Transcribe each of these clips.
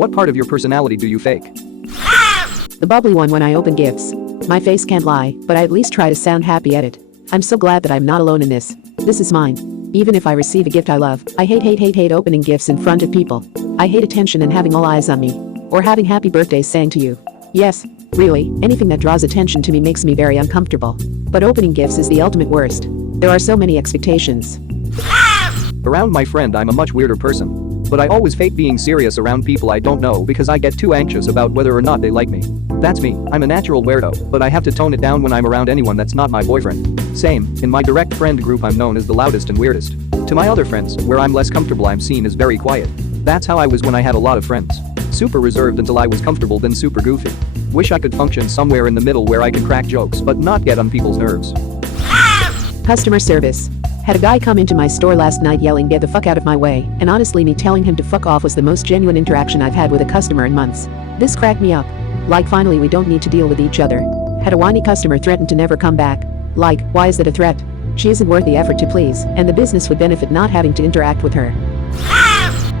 What part of your personality do you fake? The bubbly one when I open gifts. My face can't lie, but I at least try to sound happy at it. I'm so glad that I'm not alone in this. This is mine. Even if I receive a gift I love, I hate opening gifts in front of people. I hate attention and having all eyes on me. Or having happy birthdays sang to you. Yes, really, anything that draws attention to me makes me very uncomfortable. But opening gifts is the ultimate worst. There are so many expectations. Around my friend I'm a much weirder person. But I always fake being serious around people I don't know because I get too anxious about whether or not they like me. That's me, I'm a natural weirdo, but I have to tone it down when I'm around anyone that's not my boyfriend. Same, in my direct friend group I'm known as the loudest and weirdest. To my other friends, where I'm less comfortable I'm seen as very quiet. That's how I was when I had a lot of friends. Super reserved until I was comfortable, then super goofy. Wish I could function somewhere in the middle where I can crack jokes but not get on people's nerves. Customer service. Had a guy come into my store last night yelling "get the fuck out of my way," and honestly me telling him to fuck off was the most genuine interaction I've had with a customer in months. This cracked me up. Like finally we don't need to deal with each other. Had a whiny customer threaten to never come back. Like, why is that a threat? She isn't worth the effort to please, and the business would benefit not having to interact with her.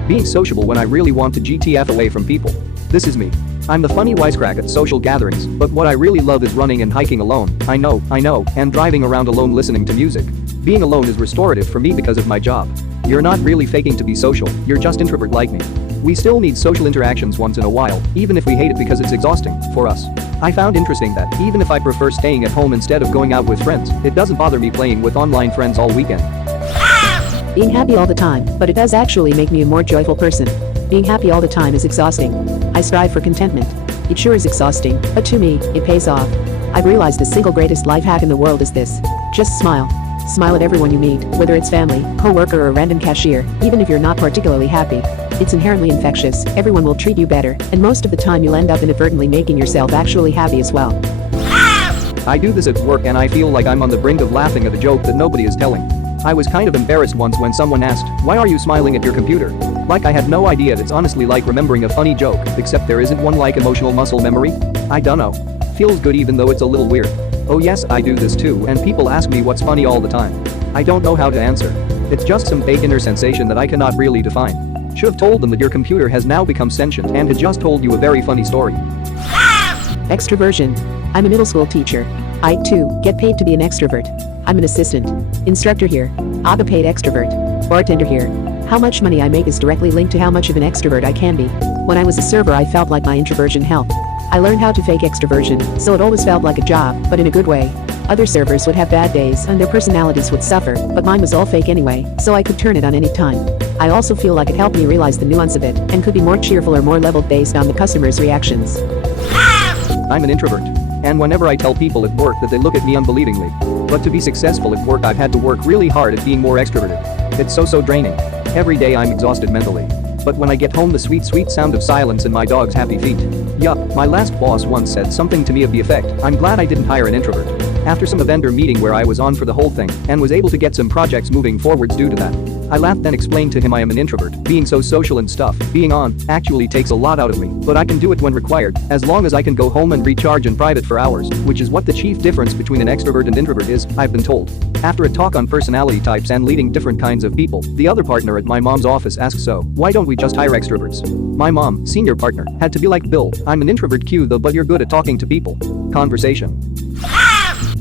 Being sociable when I really want to GTF away from people. This is me. I'm the funny wisecrack at social gatherings, but what I really love is running and hiking alone, I know, and driving around alone listening to music. Being alone is restorative for me because of my job. You're not really faking to be social, you're just introvert like me. We still need social interactions once in a while, even if we hate it because it's exhausting, for us. I found interesting that, even if I prefer staying at home instead of going out with friends, it doesn't bother me playing with online friends all weekend. Being happy all the time, but it does actually make me a more joyful person. Being happy all the time is exhausting. I strive for contentment. It sure is exhausting, but to me, it pays off. I've realized the single greatest life hack in the world is this. Just smile. Smile at everyone you meet, whether it's family, co-worker or a random cashier, even if you're not particularly happy. It's inherently infectious, everyone will treat you better, and most of the time you'll end up inadvertently making yourself actually happy as well. I do this at work and I feel like I'm on the brink of laughing at a joke that nobody is telling. I was kind of embarrassed once when someone asked, "Why are you smiling at your computer?" Like I had no idea. It's honestly like remembering a funny joke, except there isn't one like emotional muscle memory. I dunno. Feels good even though it's a little weird. Oh yes, I do this too, and people ask me what's funny all the time. I don't know how to answer. It's just some fake inner sensation that I cannot really define. Should've told them that your computer has now become sentient and had just told you a very funny story. Extroversion. I'm a middle school teacher. I, too, get paid to be an extrovert. I'm an assistant. Instructor here. I'm a paid extrovert. Bartender here. How much money I make is directly linked to how much of an extrovert I can be. When I was a server I felt like my introversion helped. I learned how to fake extroversion, so it always felt like a job, but in a good way. Other servers would have bad days and their personalities would suffer, but mine was all fake anyway, so I could turn it on any time. I also feel like it helped me realize the nuance of it and could be more cheerful or more leveled based on the customer's reactions. I'm an introvert. And whenever I tell people at work that they look at me unbelievingly. But to be successful at work I've had to work really hard at being more extroverted. It's so draining. Every day I'm exhausted mentally. But when I get home the sweet sound of silence and my dog's happy feet. Yup, my last boss once said something to me of the effect, "I'm glad I didn't hire an introvert." After some vendor meeting where I was on for the whole thing and was able to get some projects moving forwards due to that. I laughed then explained to him I am an introvert, being so social and stuff, being on, actually takes a lot out of me, but I can do it when required, as long as I can go home and recharge in private for hours, which is what the chief difference between an extrovert and introvert is, I've been told. After a talk on personality types and leading different kinds of people, the other partner at my mom's office asked, "So, why don't we just hire extroverts?" My mom, senior partner, had to be like, "Bill, I'm an introvert Q though, but you're good at talking to people." Conversation.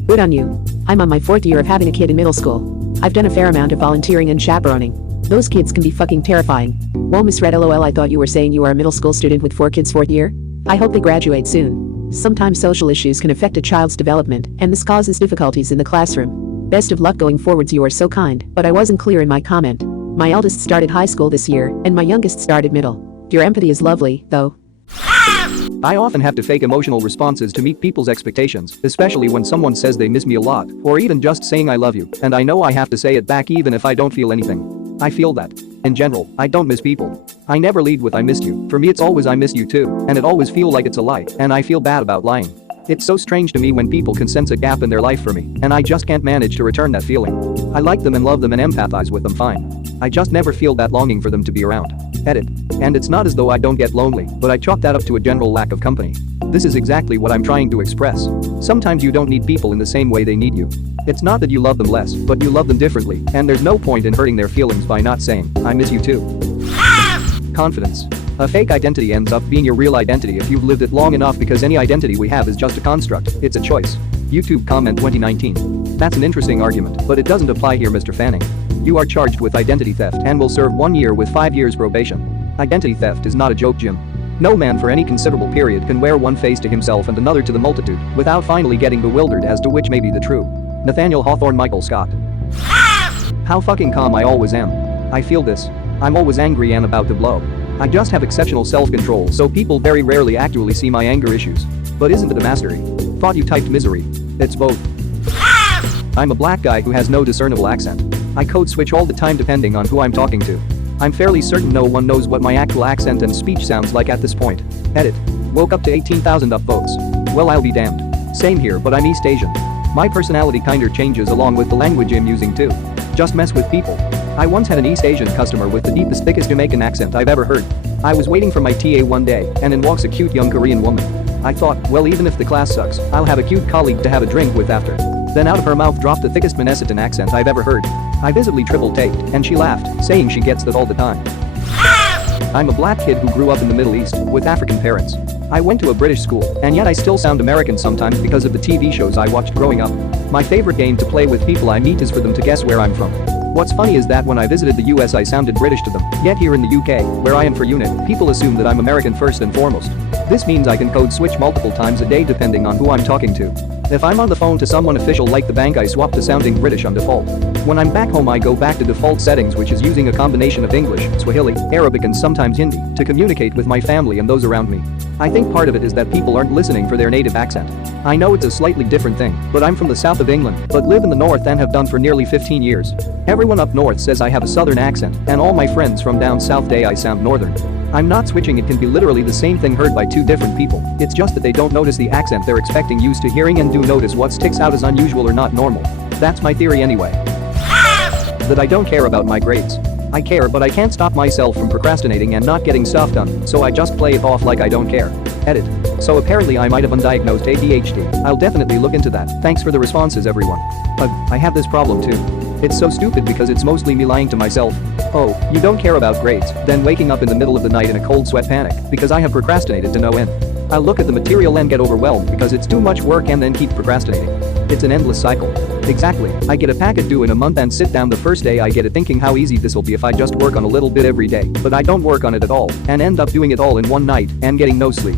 Good on you. I'm on my 4th year of having a kid in middle school. I've done a fair amount of volunteering and chaperoning. Those kids can be fucking terrifying. Whoa, Miss Red, lol, I thought you were saying you are a middle school student with 4 kids 4th year? I hope they graduate soon. Sometimes social issues can affect a child's development, and this causes difficulties in the classroom. Best of luck going forwards. You are so kind, but I wasn't clear in my comment. My eldest started high school this year, and my youngest started middle. Your empathy is lovely, though. I often have to fake emotional responses to meet people's expectations, especially when someone says they miss me a lot, or even just saying I love you, and I know I have to say it back even if I don't feel anything. I feel that. In general, I don't miss people. I never lead with "I missed you." For me it's always "I miss you too," and it always feel like it's a lie, and I feel bad about lying. It's so strange to me when people can sense a gap in their life for me, and I just can't manage to return that feeling. I like them and love them and empathize with them fine. I just never feel that longing for them to be around. Edit. And it's not as though I don't get lonely, but I chalk that up to a general lack of company. This is exactly what I'm trying to express. Sometimes you don't need people in the same way they need you. It's not that you love them less, but you love them differently, and there's no point in hurting their feelings by not saying, "I miss you too." Confidence. A fake identity ends up being your real identity if you've lived it long enough, because any identity we have is just a construct, it's a choice. YouTube comment 2019. That's an interesting argument, but it doesn't apply here, Mr. Fanning. You are charged with identity theft and will serve 1 year with 5 years probation. Identity theft is not a joke, Jim. No man for any considerable period can wear one face to himself and another to the multitude without finally getting bewildered as to which may be the true. Nathaniel Hawthorne Michael Scott. How fucking calm I always am. I feel this. I'm always angry and about to blow. I just have exceptional self-control, so people very rarely actually see my anger issues. But isn't it a mastery? Thought you typed misery. It's both. I'm a black guy who has no discernible accent. I code switch all the time depending on who I'm talking to. I'm fairly certain no one knows what my actual accent and speech sounds like at this point. Edit. Woke up to 18,000 upvotes. Well, I'll be damned. Same here, but I'm East Asian. My personality kinda changes along with the language I'm using too. Just mess with people. I once had an East Asian customer with the deepest, thickest Jamaican accent I've ever heard. I was waiting for my TA one day, and in walks a cute young Korean woman. I thought, well, even if the class sucks, I'll have a cute colleague to have a drink with after. Then out of her mouth dropped the thickest Minnesotan accent I've ever heard. I visibly triple-taped, and she laughed, saying she gets that all the time. I'm a black kid who grew up in the Middle East, with African parents. I went to a British school, and yet I still sound American sometimes because of the TV shows I watched growing up. My favorite game to play with people I meet is for them to guess where I'm from. What's funny is that when I visited the US I sounded British to them, yet here in the UK, where I am for unit, people assume that I'm American first and foremost. This means I can code switch multiple times a day depending on who I'm talking to. If I'm on the phone to someone official like the bank, I swap to sounding British on default. When I'm back home I go back to default settings, which is using a combination of English, Swahili, Arabic and sometimes Hindi to communicate with my family and those around me. I think part of it is that people aren't listening for their native accent. I know it's a slightly different thing, but I'm from the south of England, but live in the north and have done for nearly 15 years. Everyone up north says I have a southern accent, and all my friends from down south say I sound northern. I'm not switching, it can be literally the same thing heard by two different people. It's just that they don't notice the accent they're expecting used to hearing and do notice what sticks out as unusual or not normal. That's my theory anyway. That I don't care about my grades. I care, but I can't stop myself from procrastinating and not getting stuff done, so I just play it off like I don't care. Edit. So apparently I might have undiagnosed ADHD. I'll definitely look into that. Thanks for the responses, everyone. I have this problem too. It's so stupid because it's mostly me lying to myself. Oh, you don't care about grades, then waking up in the middle of the night in a cold sweat panic because I have procrastinated to no end. I'll look at the material and get overwhelmed because it's too much work and then keep procrastinating. It's an endless cycle. Exactly. I get a packet due in a month and sit down the first day I get it thinking how easy this'll be if I just work on a little bit every day, but I don't work on it at all and end up doing it all in one night and getting no sleep.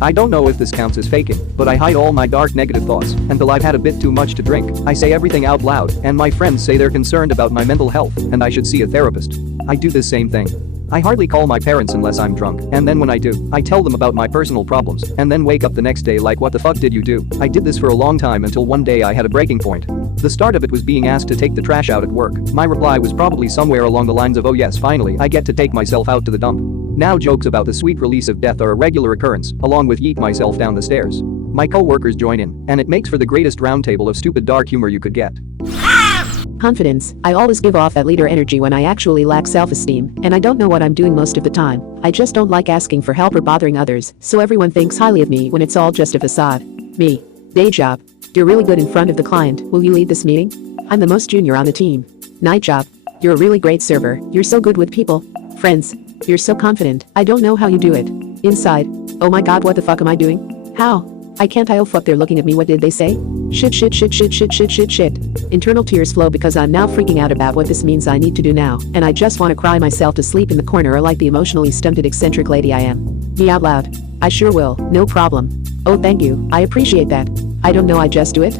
I don't know if this counts as faking, but I hide all my dark negative thoughts until I've had a bit too much to drink. I say everything out loud and my friends say they're concerned about my mental health and I should see a therapist. I do this same thing. I hardly call my parents unless I'm drunk, and then when I do, I tell them about my personal problems and then wake up the next day like, what the fuck did you do? I did this for a long time until one day I had a breaking point. The start of it was being asked to take the trash out at work. My reply was probably somewhere along the lines of, oh yes, finally I get to take myself out to the dump. Now jokes about the sweet release of death are a regular occurrence, along with yeet myself down the stairs. My co-workers join in, and it makes for the greatest roundtable of stupid dark humor you could get. Confidence. I always give off that leader energy when I actually lack self-esteem, and I don't know what I'm doing most of the time. I just don't like asking for help or bothering others, so everyone thinks highly of me when it's all just a facade. Me. Day job. You're really good in front of the client. Will you lead this meeting? I'm the most junior on the team. Night job. You're a really great server. You're so good with people. Friends. You're so confident. I don't know how you do it. Inside. Oh my god, what the fuck am I doing? How? I can't. Oh fuck, they're looking at me. What did they say? Shit. Internal tears flow because I'm now freaking out about what this means I need to do now, and I just want to cry myself to sleep in the corner or like the emotionally stunted eccentric lady I am. Me out loud. I sure will, no problem. Oh thank you, I appreciate that. I don't know, I just do it.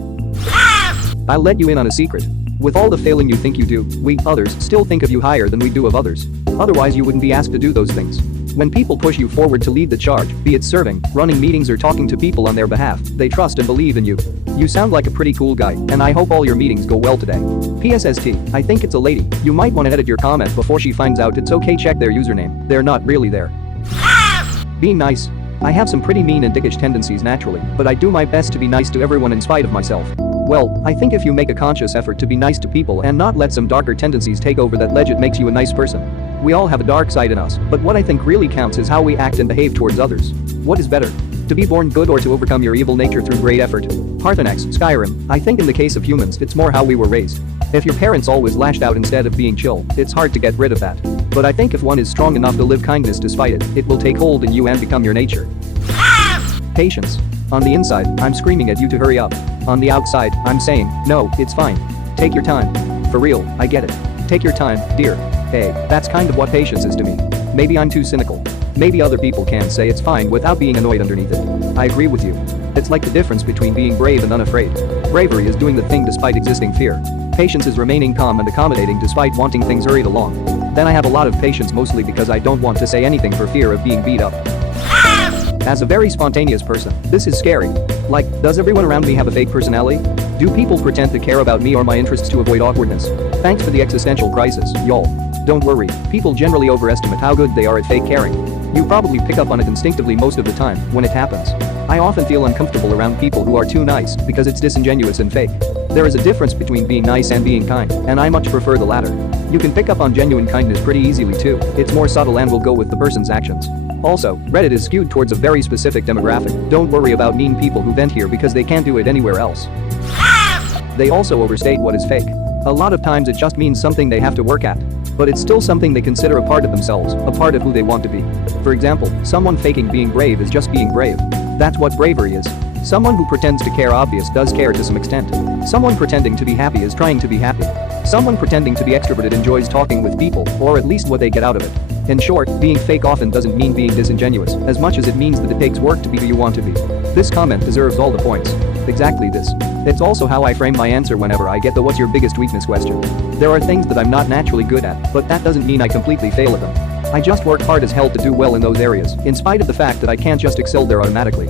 I'll let you in on a secret. With all the failing you think you do, we, others, still think of you higher than we do of others. Otherwise you wouldn't be asked to do those things. When people push you forward to lead the charge, be it serving, running meetings or talking to people on their behalf, they trust and believe in you. You sound like a pretty cool guy, and I hope all your meetings go well today. PSST, I think it's a lady. You might want to edit your comment before she finds out. It's okay, check their username. They're not really there. Being nice. I have some pretty mean and dickish tendencies naturally, but I do my best to be nice to everyone in spite of myself. Well, I think if you make a conscious effort to be nice to people and not let some darker tendencies take over, that legit makes you a nice person. We all have a dark side in us, but what I think really counts is how we act and behave towards others. What is better? To be born good or to overcome your evil nature through great effort? Parthenax, Skyrim. I think in the case of humans, it's more how we were raised. If your parents always lashed out instead of being chill, it's hard to get rid of that. But I think if one is strong enough to live kindness despite it, it will take hold in you and become your nature. Patience. On the inside, I'm screaming at you to hurry up. On the outside, I'm saying, no, it's fine. Take your time. For real, I get it. Take your time, dear. Hey, that's kind of what patience is to me. Maybe I'm too cynical. Maybe other people can say it's fine without being annoyed underneath it. I agree with you. It's like the difference between being brave and unafraid. Bravery is doing the thing despite existing fear. Patience is remaining calm and accommodating despite wanting things hurried along. Then I have a lot of patience, mostly because I don't want to say anything for fear of being beat up. As a very spontaneous person, this is scary. Like, does everyone around me have a fake personality? Do people pretend to care about me or my interests to avoid awkwardness? Thanks for the existential crisis, y'all. Don't worry, people generally overestimate how good they are at fake caring. You probably pick up on it instinctively most of the time when it happens. I often feel uncomfortable around people who are too nice because it's disingenuous and fake. There is a difference between being nice and being kind, and I much prefer the latter. You can pick up on genuine kindness pretty easily too. It's more subtle and will go with the person's actions. Also, Reddit is skewed towards a very specific demographic. Don't worry about mean people who vent here because they can't do it anywhere else. They also overstate what is fake. A lot of times it just means something they have to work at. But it's still something they consider a part of themselves, a part of who they want to be. For example, someone faking being brave is just being brave. That's what bravery is. Someone who pretends to care does care to some extent. Someone pretending to be happy is trying to be happy. Someone pretending to be extroverted enjoys talking with people, or at least what they get out of it. In short, being fake often doesn't mean being disingenuous, as much as it means that it takes work to be who you want to be. This comment deserves all the points. Exactly this. It's also how I frame my answer whenever I get the "what's your biggest weakness" question. There are things that I'm not naturally good at, but that doesn't mean I completely fail at them. I just work hard as hell to do well in those areas, in spite of the fact that I can't just excel there automatically.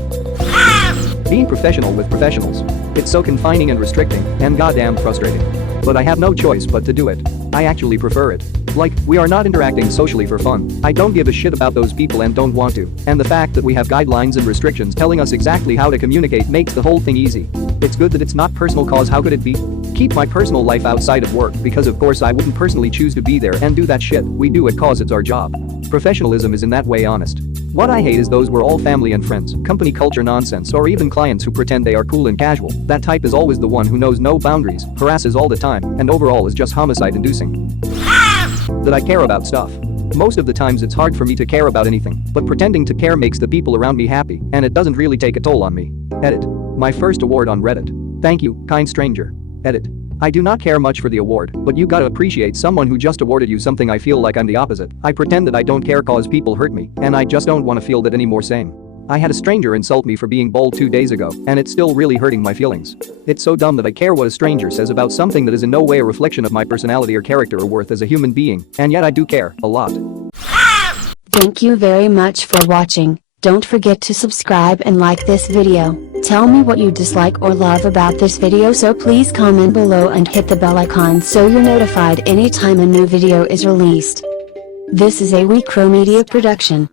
Being professional with professionals. It's so confining and restricting, and goddamn frustrating. But I have no choice but to do it. I actually prefer it. Like, we are not interacting socially for fun. I don't give a shit about those people and don't want to. And the fact that we have guidelines and restrictions telling us exactly how to communicate makes the whole thing easy. It's good that it's not personal, cause how could it be? Keep my personal life outside of work because of course I wouldn't personally choose to be there and do that shit. We do it cause it's our job. Professionalism is in that way honest. What I hate is those we're all family and friends, company culture nonsense, or even clients who pretend they are cool and casual. That type is always the one who knows no boundaries, harasses all the time, and overall is just homicide-inducing. That I care about stuff. Most of the times it's hard for me to care about anything, but pretending to care makes the people around me happy, and it doesn't really take a toll on me. Edit. My first award on Reddit. Thank you, kind stranger. Edit. I do not care much for the award, but you gotta appreciate someone who just awarded you something. I feel like I'm the opposite. I pretend that I don't care cause people hurt me, and I just don't want to feel that anymore. Same. I had a stranger insult me for being bald 2 days ago, and it's still really hurting my feelings. It's so dumb that I care what a stranger says about something that is in no way a reflection of my personality or character or worth as a human being, and yet I do care, a lot. Thank you very much for watching. Don't forget to subscribe and like this video. Tell me what you dislike or love about this video, so please comment below and hit the bell icon so you're notified anytime a new video is released. This is a WeCrow Media production.